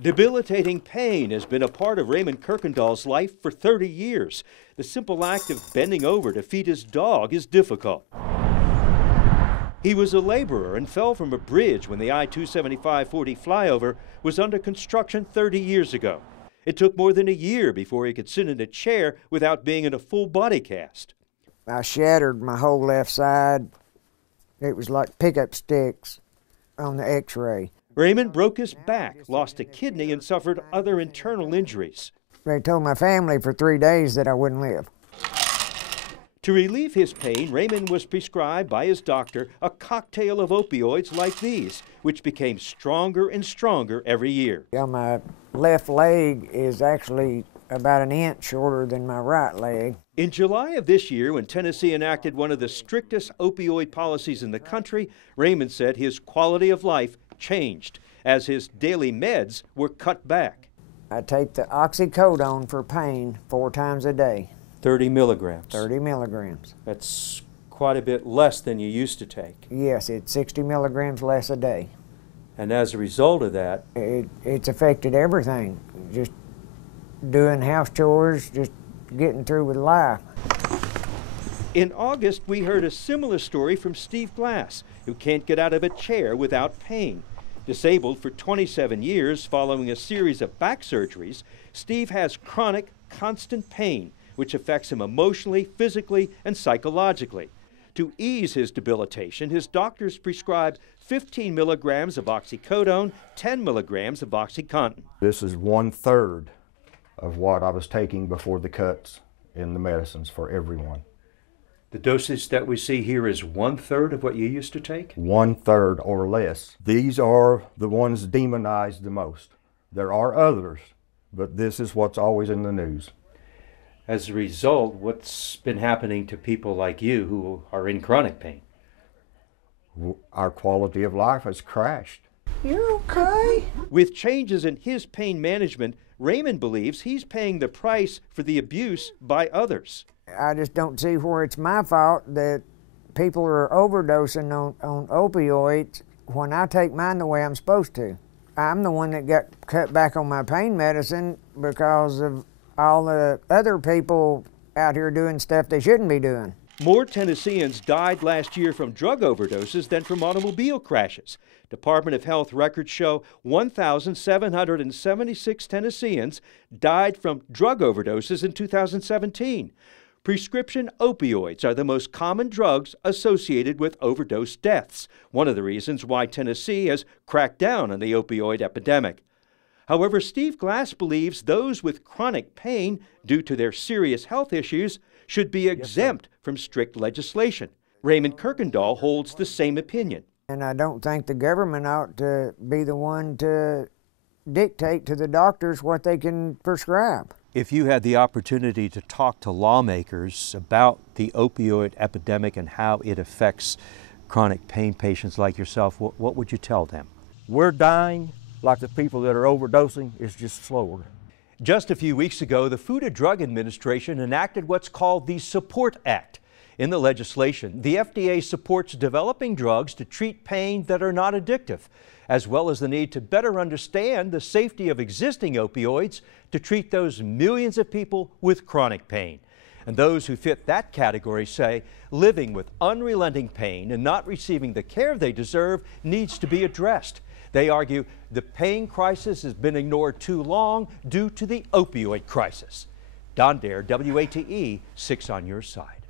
Debilitating pain has been a part of Raymond Kirkendall's life for 30 years. The simple act of bending over to feed his dog is difficult. He was a laborer and fell from a bridge when the I-275/40 flyover was under construction 30 years ago. It took more than a year before he could sit in a chair without being in a full body cast. I shattered my whole left side. It was like pickup sticks on the x-ray. Raymond broke his back, lost a kidney, and suffered other internal injuries. They told my family for 3 days that I wouldn't live. To relieve his pain, Raymond was prescribed by his doctor a cocktail of opioids like these, which became stronger and stronger every year. Yeah, my left leg is actually about an inch shorter than my right leg. In July of this year, when Tennessee enacted one of the strictest opioid policies in the country, Raymond said his quality of life changed as his daily meds were cut back. I take the oxycodone for pain 4 times a day. 30 milligrams. 30 milligrams. That's quite a bit less than you used to take. Yes, it's 60 milligrams less a day. And as a result of that, it's affected everything. Just doing house chores, just getting through with life. In August, we heard a similar story from Steve Glass, who can't get out of a chair without pain. Disabled for 27 years following a series of back surgeries, Steve has chronic, constant pain, which affects him emotionally, physically, and psychologically. To ease his debilitation, his doctors prescribed 15 milligrams of oxycodone, 10 milligrams of OxyContin. This is 1/3 of what I was taking before the cuts in the medicines for everyone. The dosage that we see here is 1/3 of what you used to take? 1/3 or less. These are the ones demonized the most. There are others, but this is what's always in the news. As a result, what's been happening to people like you who are in chronic pain? Our quality of life has crashed. You're okay? With changes in his pain management, Raymond believes he's paying the price for the abuse by others. I just don't see where it's my fault that people are overdosing on opioids when I take mine the way I'm supposed to. I'm the one that got cut back on my pain medicine because of all the other people out here doing stuff they shouldn't be doing. More Tennesseans died last year from drug overdoses than from automobile crashes. Department of Health records show 1,776 Tennesseans died from drug overdoses in 2017. Prescription opioids are the most common drugs associated with overdose deaths, one of the reasons why Tennessee has cracked down on the opioid epidemic. However, Steve Glass believes those with chronic pain due to their serious health issues should be exempt from strict legislation. Raymond Kirkendall holds the same opinion. And I don't think the government ought to be the one to dictate to the doctors what they can prescribe. If you had the opportunity to talk to lawmakers about the opioid epidemic and how it affects chronic pain patients like yourself, what would you tell them? We're dying like the people that are overdosing, it's just slower. Just a few weeks ago, the Food and Drug Administration enacted what's called the SUPPORT Act. In the legislation, the FDA supports developing drugs to treat pain that are not addictive, as well as the need to better understand the safety of existing opioids to treat those millions of people with chronic pain. And those who fit that category say living with unrelenting pain and not receiving the care they deserve needs to be addressed. They argue the pain crisis has been ignored too long due to the opioid crisis. Don Dare, WATE, 6 on your side.